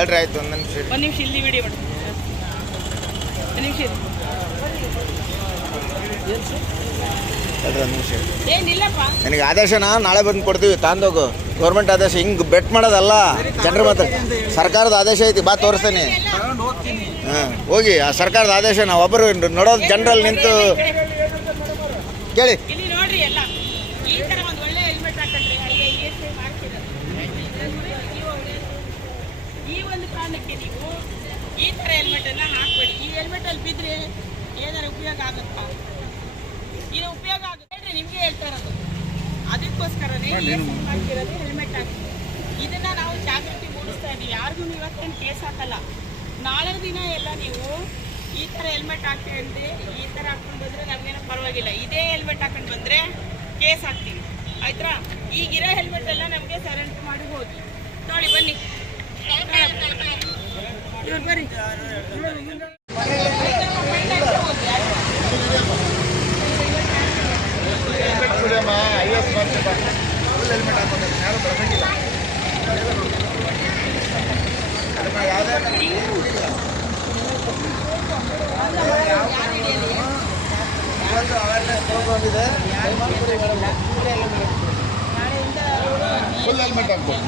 ಹೇಳ್ರಿ ಆಯ್ತು. ಒಂದು ನಿಮಿಷ ಇಲ್ಲಿ ವಿಡಿಯೋ ಮಾಡಿ. ಒಂದು ನಿಮಿಷ ಹೇಳ್ರಿ, ಒಂದು ನಿಮಿಷ. ಏನಿಲ್ಲಪ್ಪ, ನನಗೆ ಆದೇಶನ ನಾಳೆ ಬಂದು ಕೊಡ್ತೀವಿ, ತಾಂದೋಗು. ಗೌರ್ಮೆಂಟ್ ಆದೇಶ ಹಿಂಗೆ ಬೆಟ್ ಮಾಡೋದಲ್ಲ, ಜನರ ಮಾತ್ರ ಸರ್ಕಾರದ ಆದೇಶ ಐತಿ, ಬಾ ತೋರಿಸ್ತೇನೆ. ಹಾಂ, ಹೋಗಿ ಆ ಸರ್ಕಾರದ ಆದೇಶ ನಾವು ಒಬ್ಬರು ನೋಡೋದು ಜನರಲ್ಲಿ ನಿಂತು ಕೇಳಿ. ಇಲ್ಲಿ ನೋಡ್ರಿ, ಎಲ್ಲ ಈ ಥರ ಒಂದು ಒಳ್ಳೆ ಹೆಲ್ಮೆಟ್ ಹಾಕೊಂಡ್ರಿ. ಈ ಒಂದು ಕಾರಣಕ್ಕೆ ನೀವು ಈ ಥರ ಹೆಲ್ಮೆಟನ್ನು ಹಾಕಬೇಡಿ. ಈ ಹೆಲ್ಮೆಟಲ್ಲಿ ಬಿದ್ದರೆ ಏನಾರು ಉಪಯೋಗ ಆಗುತ್ತಾ? ಇದು ಉಪಯೋಗ ಆಗುತ್ತೆ ಹೇಳ್ರಿ, ನಿಮಗೆ ಹೇಳ್ತಾ ಇರೋದು. ಅದಕ್ಕೋಸ್ಕರನೇ ಹಾಕಿರೋದು ಹೆಲ್ಮೆಟ್ ಹಾಕಿ. ಇದನ್ನು ನಾವು ಜಾಗೃತಿ ಮೂಡಿಸ್ತಾ ಇದ್ದೀವಿ. ಯಾರಿಗೂ ಇವತ್ತೇನು ಕೇಸ್ ಹಾಕಲ್ಲ. ನಾಳೆ ದಿನ ಎಲ್ಲ ನೀವು ಈ ಥರ ಹೆಲ್ಮೆಟ್ ಹಾಕಿ ಅಂದರೆ ಈ ಥರ ಹಾಕ್ಕೊಂಡು ಬಂದರೆ ನಮಗೇನೋ ಪರವಾಗಿಲ್ಲ. ಇದೇ ಹೆಲ್ಮೆಟ್ ಹಾಕೊಂಡು ಬಂದರೆ ಕೇಸ್ ಹಾಕ್ತೀವಿ, ಆಯ್ತಾ? ಈಗಿರೋ ಹೆಲ್ಮೆಟ್ ಎಲ್ಲ ನಮಗೆ ಸರೆಂಡರ್ ಮಾಡಿ ಹೋಗಿ ನೋಡಿ. ಬನ್ನಿ ಇವ್ರು ಬರ್ರಿ. ಫುಲ್ ಹೆಲ್ಮೆಟ್ ಹಾಕ್ಬೋದು.